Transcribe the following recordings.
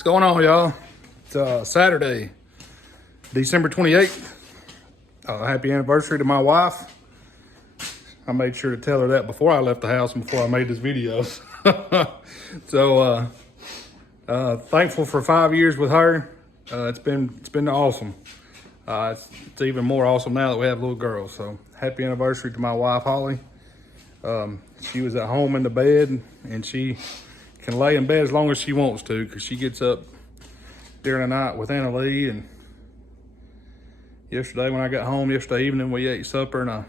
What's going on, y'all? It's Saturday, December 28th. Happy anniversary to my wife. I made sure to tell her that before I left the house and before I made this video. So thankful for 5 years with her. It's been awesome. It's even more awesome now that we have little girls. So happy anniversary to my wife, Holly. She was at home in the bed, and she can lay in bed as long as she wants to, because she gets up during the night with Anna Lee. And yesterday when I got home yesterday evening, we ate supper, and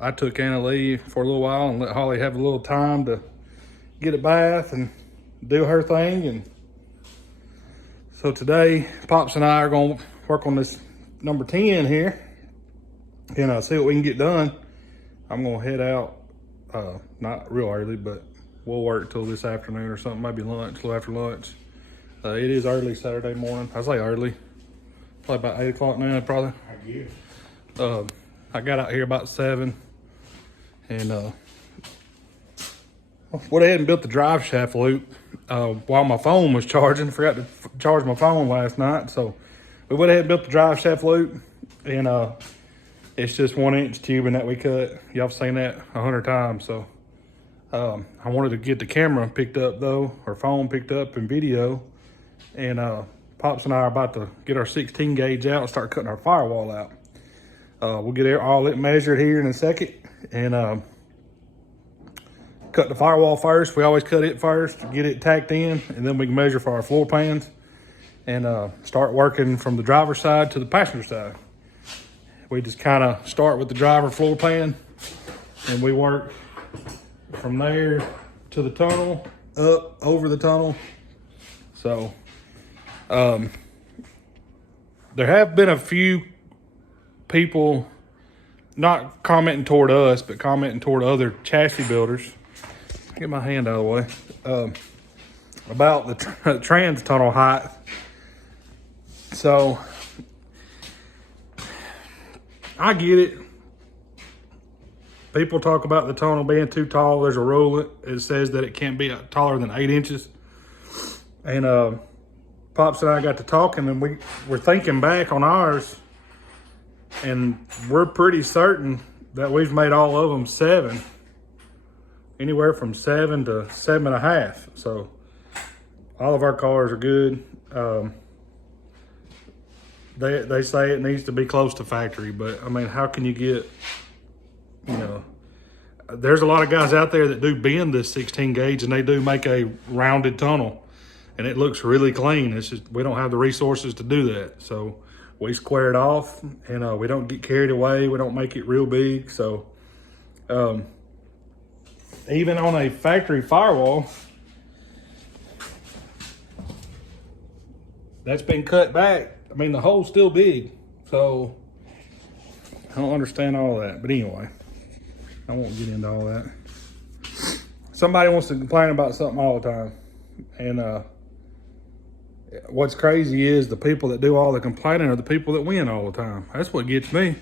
I took Anna Lee for a little while and let Holly have a little time to get a bath and do her thing. And so today, Pops and I are gonna work on this number 10 here and see what we can get done. I'm gonna head out, not real early, but we'll work till this afternoon or something, maybe lunch, a little after lunch. It is early Saturday morning. I say early, probably about 8 o'clock now, probably. I guess. I got out here about 7, and went ahead and built the drive shaft loop while my phone was charging. Forgot to charge my phone last night, so we went ahead and built the drive shaft loop, and it's just 1-inch tubing that we cut. Y'all have seen that 100 times, so I wanted to get the camera picked up though, or phone picked up in video, and Pops and I are about to get our 16 gauge out and start cutting our firewall out. We'll get all it measured here in a second, and cut the firewall first. We always cut it first to get it tacked in, and then we can measure for our floor pans and start working from the driver's side to the passenger side. We just kind of start with the driver floor pan, and we work from there to the tunnel, up over the tunnel. So there have been a few people not commenting toward us, but commenting toward other chassis builders. Get my hand out of the way. About the trans tunnel height. So I get it. People talk about the tunnel being too tall. There's a rule that says that it can't be taller than 8 inches. And Pops and I got to talking, and we're thinking back on ours, and we're pretty certain that we've made all of them 7. Anywhere from 7 to 7.5. So all of our cars are good. They say it needs to be close to factory, but I mean, how can you get, there's a lot of guys out there that do bend this 16 gauge, and they do make a rounded tunnel, and it looks really clean. It's just, we don't have the resources to do that. So we square it off, and we don't get carried away. We don't make it real big. So even on a factory firewall that's been cut back, I mean, the hole's still big. So I don't understand all that. But anyway, I won't get into all that. Somebody wants to complain about something all the time. And what's crazy is the people that do all the complaining are the people that win all the time. That's what gets me.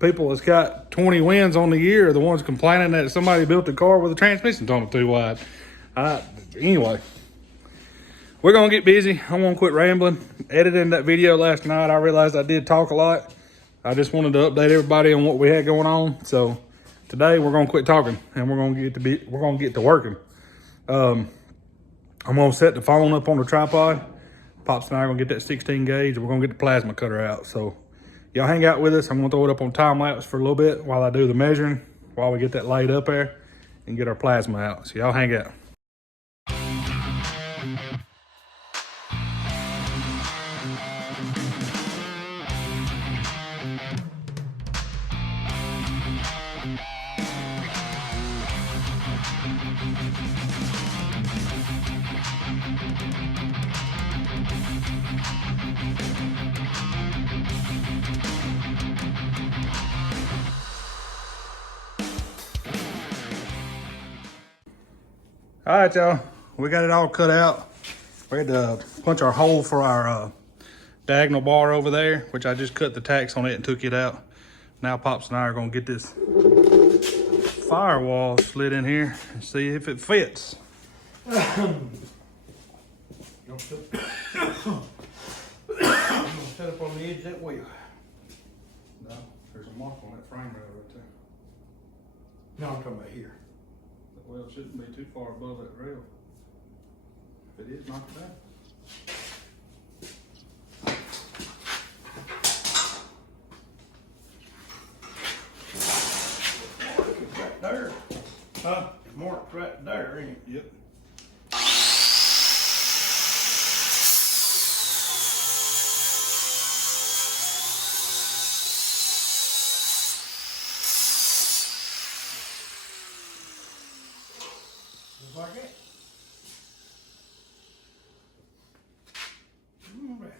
People that's got 20 wins on the year are the ones complaining that somebody built a car with a transmission tunnel too wide. Anyway, we're gonna get busy. I'm gonna quit rambling. Editing that video last night, I realized I did talk a lot. I just wanted to update everybody on what we had going on. So today we're gonna quit talking, and we're gonna get to working. I'm gonna set the phone up on the tripod. Pops and I are gonna get that 16 gauge, and we're gonna get the plasma cutter out. So y'all hang out with us. I'm gonna throw it up on time lapse for a little bit while I do the measuring, while we get that laid up there and get our plasma out. So y'all hang out. All right, y'all, we got it all cut out. We had to punch our hole for our diagonal bar over there, which I just cut the tacks on it and took it out. Now Pops and I are gonna get this firewall slid in here and see if it fits. gonna set up on the edge of that wheel. No, there's a mark on that frame rail right there. No, I'm talking about here. Well, it shouldn't be too far above that rail. If it is, knock it down. It's right there. Huh? It's marked right there, ain't it? Yep. Just like that. All right.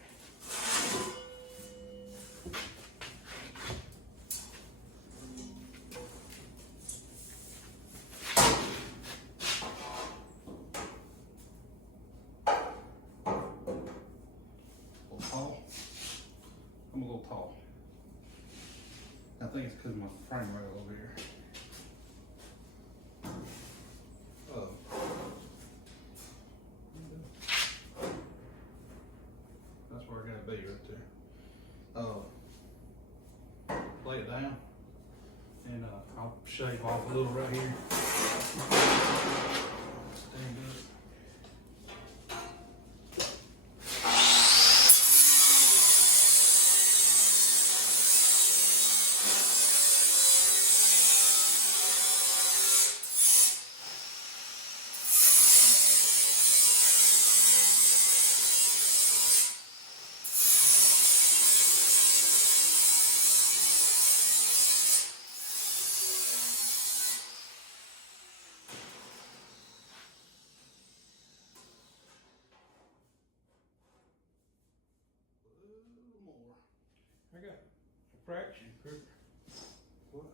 Tall. I'm a little tall. I think it's because of my frame rail over here. Oh. That's where I gotta be right there. Lay it down, and I'll shave off a little right here. Stand good. I got a fraction. What?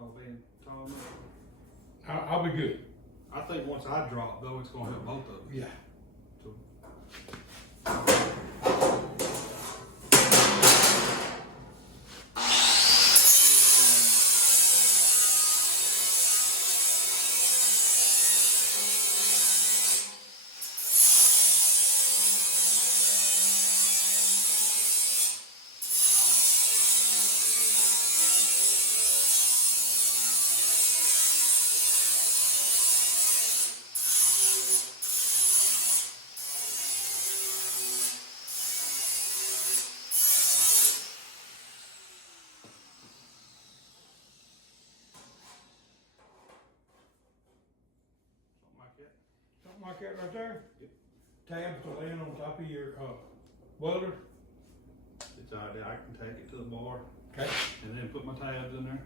Oh, being tall enough? I'll be good. I think once I drop, though, it's gonna help both of them. Yeah. So, something like that. Something like that right there? Yep. Tabs to lay on top of your welder. It's all right. I can take it to the bar Okay. and then put my tabs in there.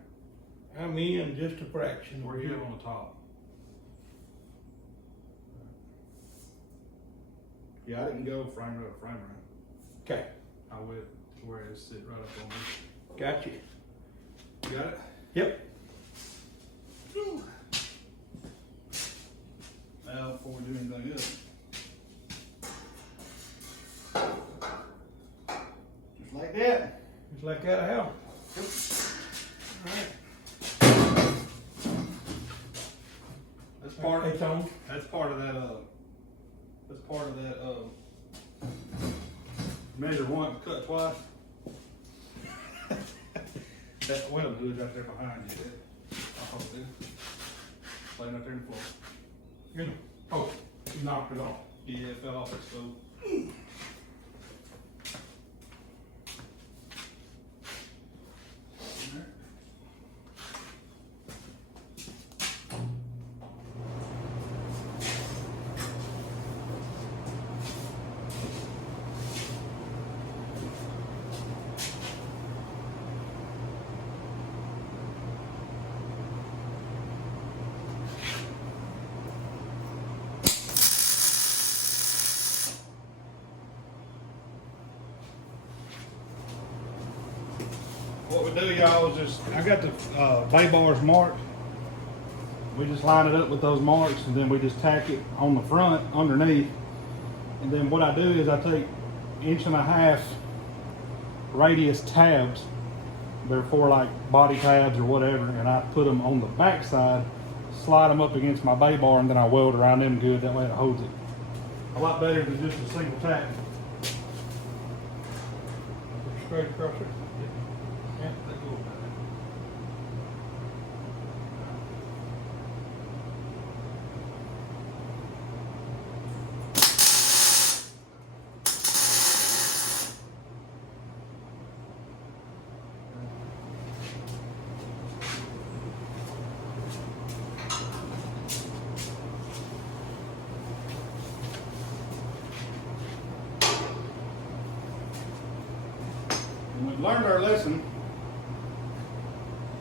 I'm in just a fraction. Where you have on the top? Yeah, I didn't go frame rail to frame rail. Okay. I went to where it sit right up on me. Gotcha. You got it? Yep. Now, before we do anything else, just like that. Just like that, how? Yep. All right. That's part. It's on. That's part of that. That's part of that. Measure once, cut twice. That weld hood's right there behind you. I'll hold it. Laying up there in the floor. You know. Oh, you knocked it off. Yeah, it fell off that stove. What we do, y'all, is just, I got the bay bars marked. We just line it up with those marks, and then we just tack it on the front underneath. And then what I do is I take 1.5" radius tabs. They're for like body tabs or whatever, and I put them on the back side slide them up against my bay bar and then I weld around them good. That way it holds it a lot better than just a single tack. Straight across it. Yeah, they go about it. And we've learned our lesson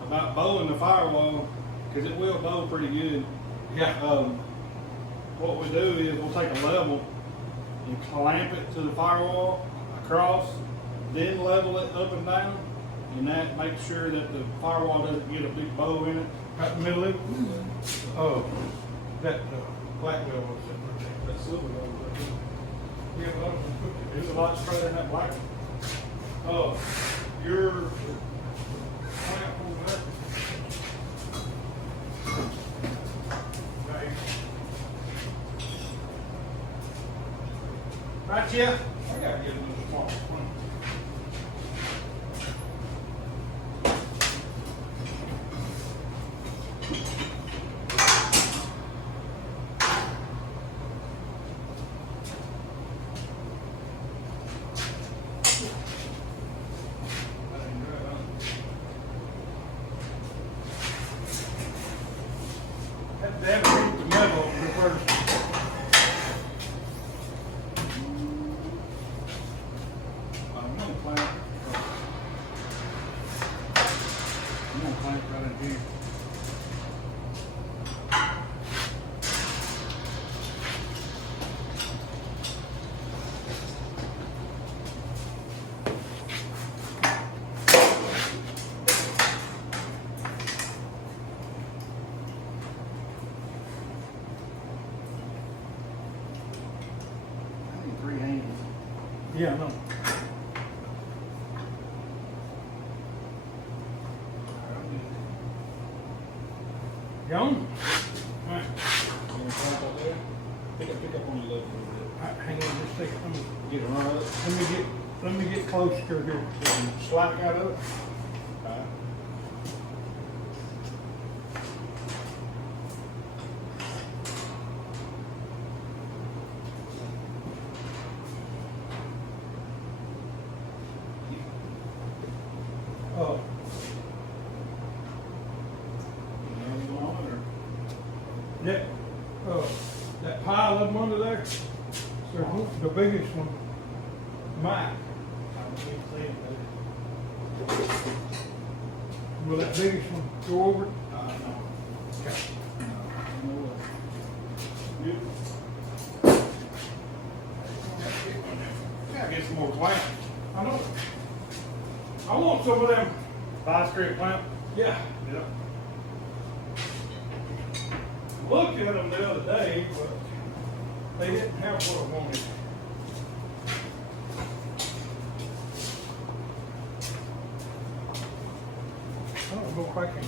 about bowing the firewall, because it will bow pretty good. Yeah. What we do is we'll take a level and clamp it to the firewall across, then level it up and down, and that makes sure that the firewall doesn't get a big bow in it. Right in the middle of it. Oh, that Blackwell was it. That silver one. Yeah, but I was gonna put it. It's a lot straighter than that black one. Oh, your clamp over there. Right. Right, yeah? I gotta get a little smaller one. Damn, the metal reverse. I'm gonna clamp. I'm gonna clamp right in here. I need 3 hands. Yeah, I know. Gone? Alright. You wanna clamp up there? Pick up on your left a little bit. Alright, hang on just a second. Get it right up. Let me get close to here. Slack out of it. Alright. Oh, You want it, or? that, that pile of them under there, so the biggest one, mine. I can't see it, but- Will that biggest one go over it? No. Okay. No. Good. Gotta get some more clamp. I know. I want some of them. 5-strip clamp. Yeah. Yep. Looked at them the other day, but they didn't have what I wanted. I don't know if I can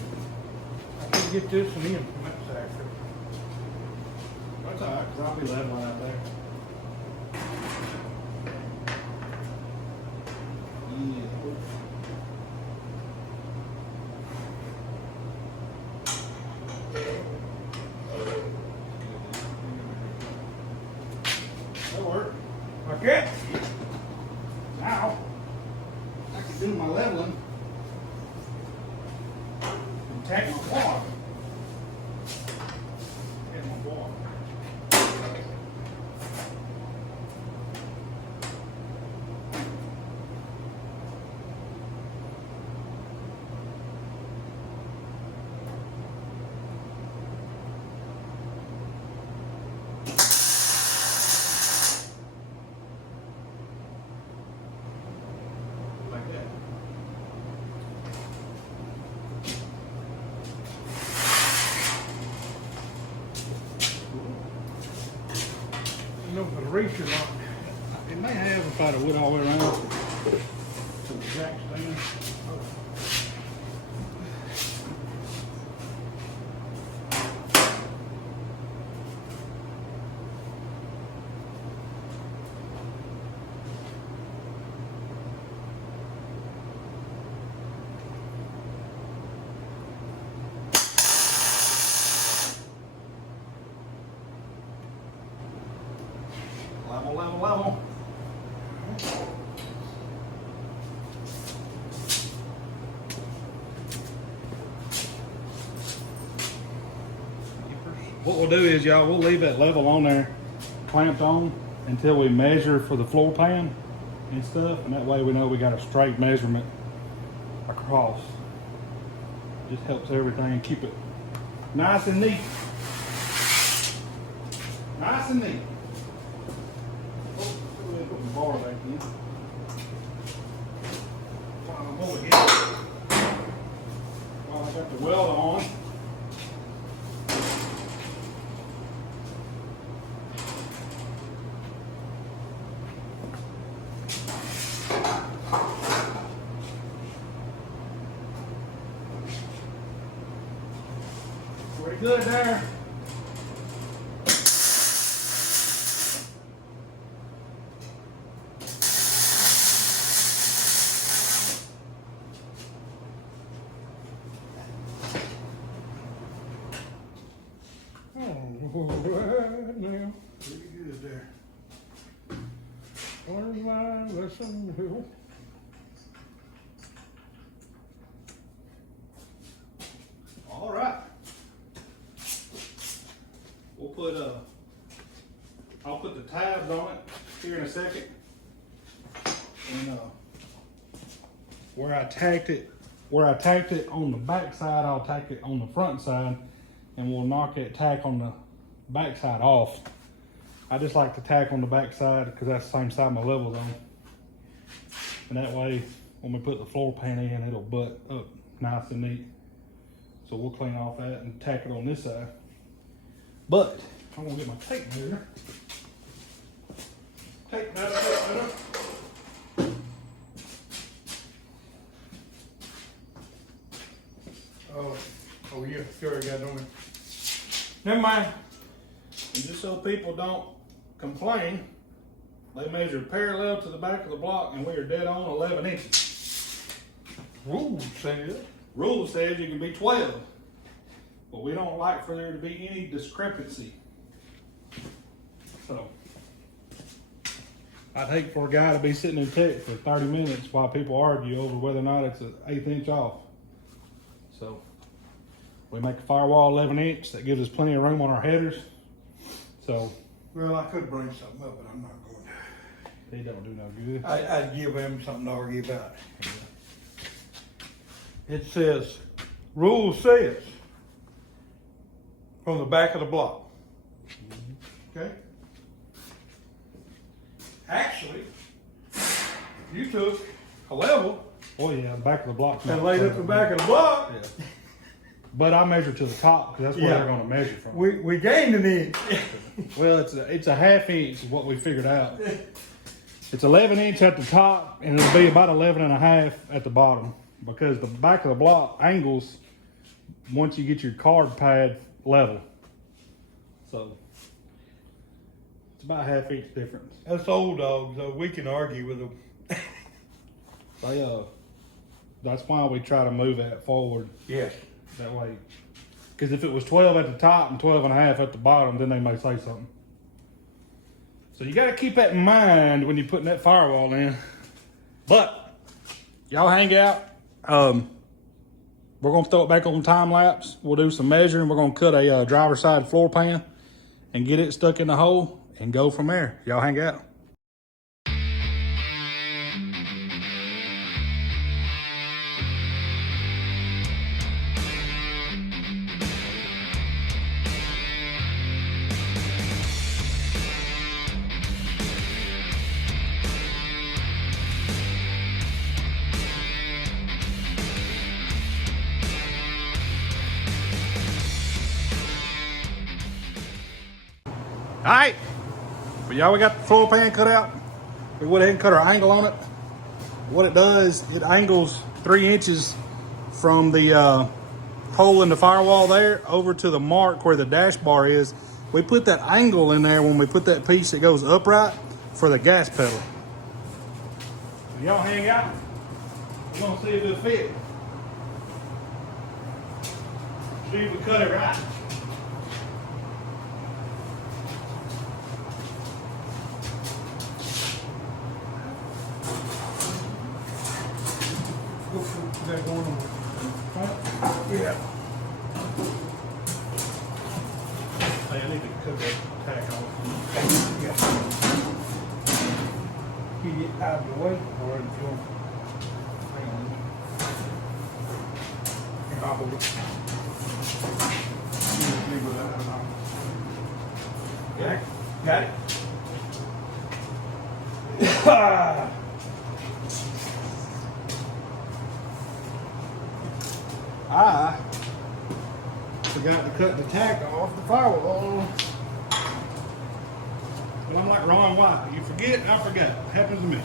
get this one in from that side. That's all right, 'cause I'll be leveling out there. Yeah. That'll work. Okay. Now, I can do my leveling and tack my block. Tack my block. Like that. You know, for the reach or not. It may have if I'd have went all the way around to the jack stand. level. What we'll do is, y'all, we'll leave that level on there, clamped on, until we measure for the floor pan and stuff, and that way we know we got a straight measurement across. Just helps everything keep it nice and neat. Nice and neat. Oh, put the bar back in. While I got the weld on. Pretty good there. Right now, pretty good there. Learn my lesson, Hill. All right. We'll put I'll put the tabs on it here in a second. And where I tacked it on the back side, I'll tack it on the front side, and we'll knock that tack on the back side off. I just like to tack on the back side because that's the same side my level's on. And that way, when we put the floor pan in, it'll butt up nice and neat. So we'll clean off that and tack it on this side. But I'm gonna get my tape measure. Tape measure. Oh yeah, sure I got it on me. Never mind. And just so people don't complain, they measure parallel to the back of the block, and we are dead on 11 inches. Rules says. Rule says you can be 12, but we don't like for there to be any discrepancy. So I'd hate for a guy to be sitting in tech for 30 minutes while people argue over whether or not it's an 1/8 inch off. So we make a firewall 11 inch. That gives us plenty of room on our headers. So, Well, I could bring something up, but I'm not going to. they don't do no good. I'd give them something to argue about. It says, rule says, from the back of the block. Okay? Actually, you took a level Oh yeah, the back of the block. and laid up the back of the block. Yeah. But I measure to the top because that's where Yeah. they're going to measure from. We gained an inch. Well, it's a 1/2 inch is what we figured out. It's 11 inch at the top, and it'll be about 11 and a half at the bottom because the back of the block angles once you get your card pad level. So it's about 1/2 inch difference. Us old dogs, though, we can argue with them. They that's why we try to move that forward Yes. that way. Because if it was 12 at the top and 12 and a half at the bottom, then they may say something. So you got to keep that in mind when you're putting that firewall in. But y'all hang out. We're gonna throw it back on time lapse. We'll do some measuring. We're gonna cut a driver's side floor pan and get it stuck in the hole and go from there. Y'all hang out. All right, but y'all, we got the floor pan cut out. We went ahead and cut our angle on it. What it does, it angles 3 inches from the hole in the firewall there over to the mark where the dash bar is. We put that angle in there when we put that piece that goes upright for the gas pedal. Y'all hang out. We're gonna see if it fits. See if we cut it right. got going on? Yeah. Hey, I need to cut that tack off. Yeah. Get it out of the way, or if you want. I'll hold it. Yeah, got it. I forgot to cut the tack off the firewall. But I'm like Ron White. You forget, I forgot. Happens to me.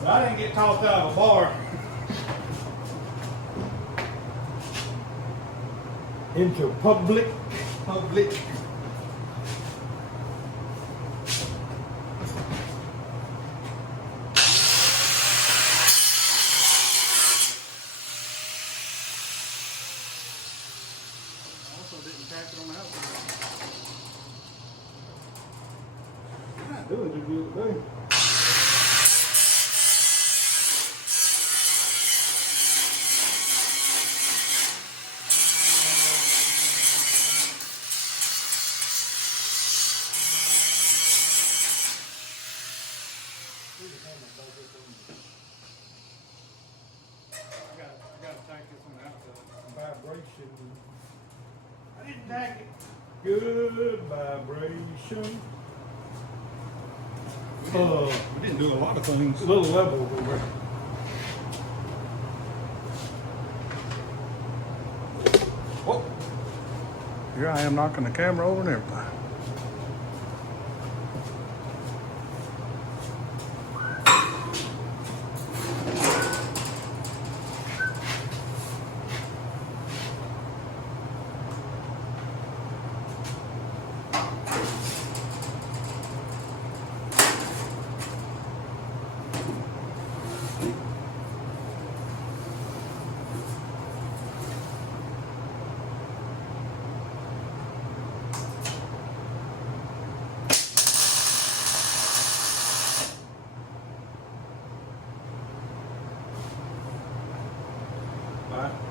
But I didn't get tossed out of a bar. Into public. Also didn't tack it on the outside. I'm not doing too good today. I gotta tack this on the outside. Vibration. I didn't tack it. Good vibration. We didn't do a lot of things. A little level over there. Whoa. Here I am knocking the camera over and everything.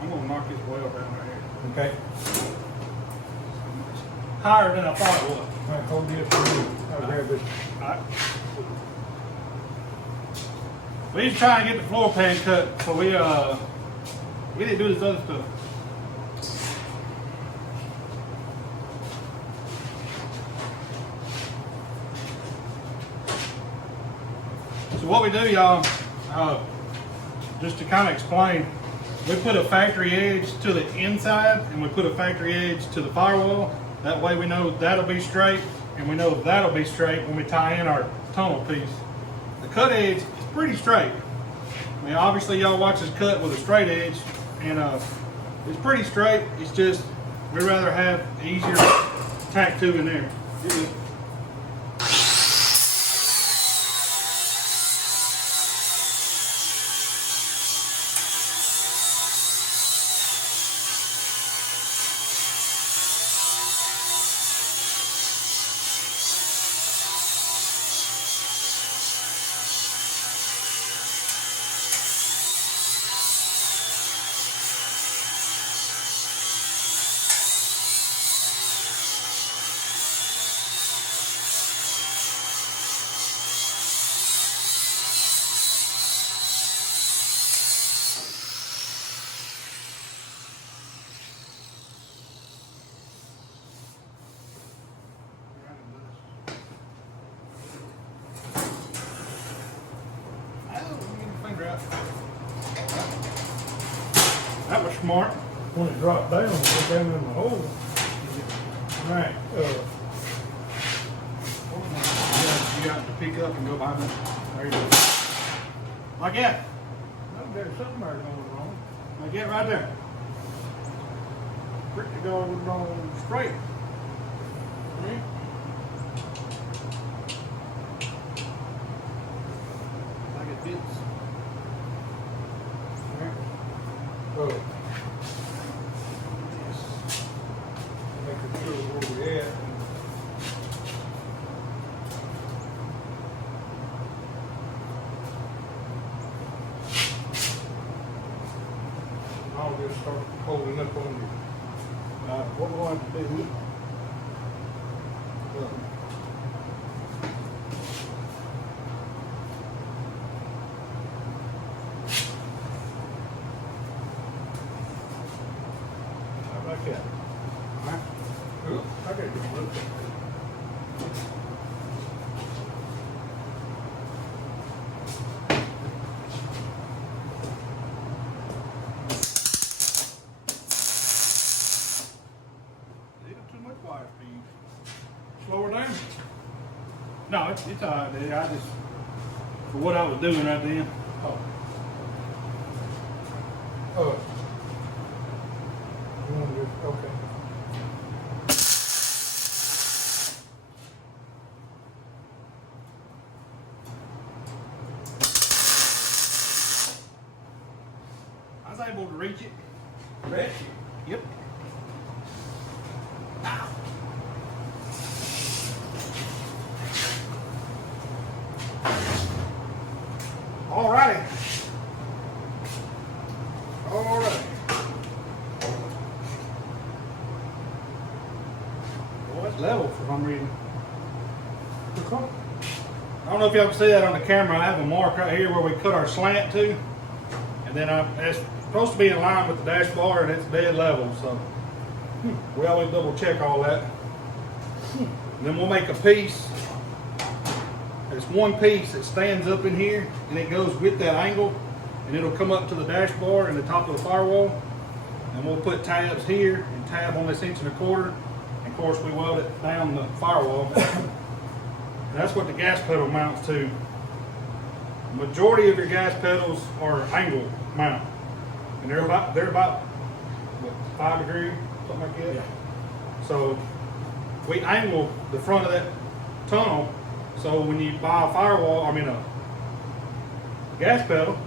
I'm gonna knock this well down right here. Okay. Higher than I thought it was. All right, hold this for me. I'll grab this. Alright. We was trying to get the floor pan cut, so we didn't do this other stuff. So what we do, y'all, just to kind of explain, we put a factory edge to the inside and we put a factory edge to the firewall. That way we know that'll be straight and we know that'll be straight when we tie in our tunnel piece. The cut edge is pretty straight. I mean, obviously y'all watch us cut with a straight edge and it's pretty straight. It's just, we'd rather have easier tack tube in there. That was smart. When it dropped down, it went down in the hole. Right. You got to pick up and go behind it. There you go. Like that. There's something there going wrong. Like that right there. Pretty going wrong straight. Right. Like it fits. Right. Oh. Making sure where we're at. what we're going to do. How about that? All right. Ooh, I gotta get a little bit. Too much wire speed. Slow her down. No, it's all right, dude. I just, for what I was doing right then. Oh. Oh. You want to do, okay. I was able to reach it. Ready? Yep. Alrighty. Alright. Well, it's level for some reason. I don't know if y'all can see that on the camera. I have a mark right here where we cut our slant to. And then it's supposed to be in line with the dash bar and it's dead level. So we always double check all that. And then we'll make a piece. There's one piece that stands up in here and it goes with that angle and it'll come up to the dash bar and the top of the firewall. And we'll put tabs here and tab on this 1.25 inches. And of course we weld it down the firewall. That's what the gas pedal mounts to. The majority of your gas pedals are angle mount. And they're about what, 5 degrees, something like that. Yeah. So we angle the front of that tunnel. So when you buy a firewall, a gas pedal,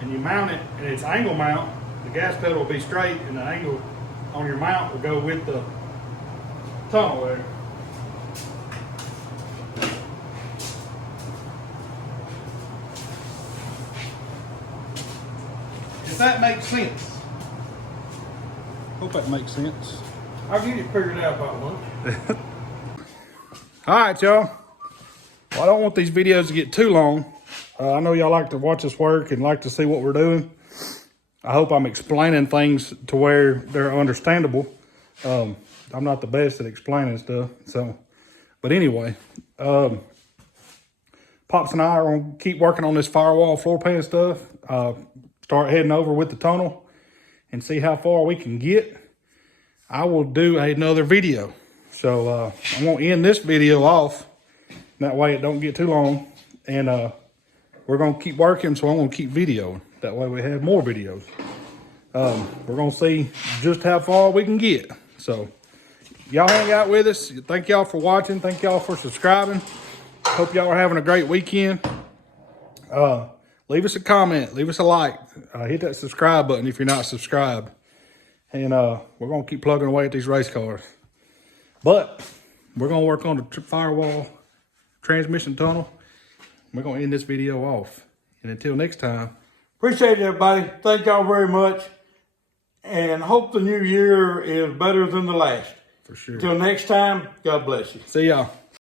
and you mount it and it's angle mount, the gas pedal will be straight and the angle on your mount will go with the tunnel there. If that makes sense. Hope that makes sense. I'll get it figured out about lunch. All right, y'all. Well, I don't want these videos to get too long. I know y'all like to watch us work and like to see what we're doing. I hope I'm explaining things to where they're understandable. I'm not the best at explaining stuff. But anyway, Pops and I are going to keep working on this firewall floor pan stuff. Start heading over with the tunnel and see how far we can get. I will do another video. So I'm going to end this video off. That way it don't get too long. And we're going to keep working, so I'm going to keep videoing. That way we have more videos. We're going to see just how far we can get. So y'all hang out with us. Thank y'all for watching. Thank y'all for subscribing. Hope y'all are having a great weekend. Leave us a comment. Leave us a like. Hit that subscribe button if you're not subscribed. And we're going to keep plugging away at these race cars. But we're going to work on the firewall transmission tunnel. We're going to end this video off. And until next time. Appreciate it, everybody. Thank y'all very much. And hope the new year is better than the last. For sure. Until next time, God bless you. See y'all.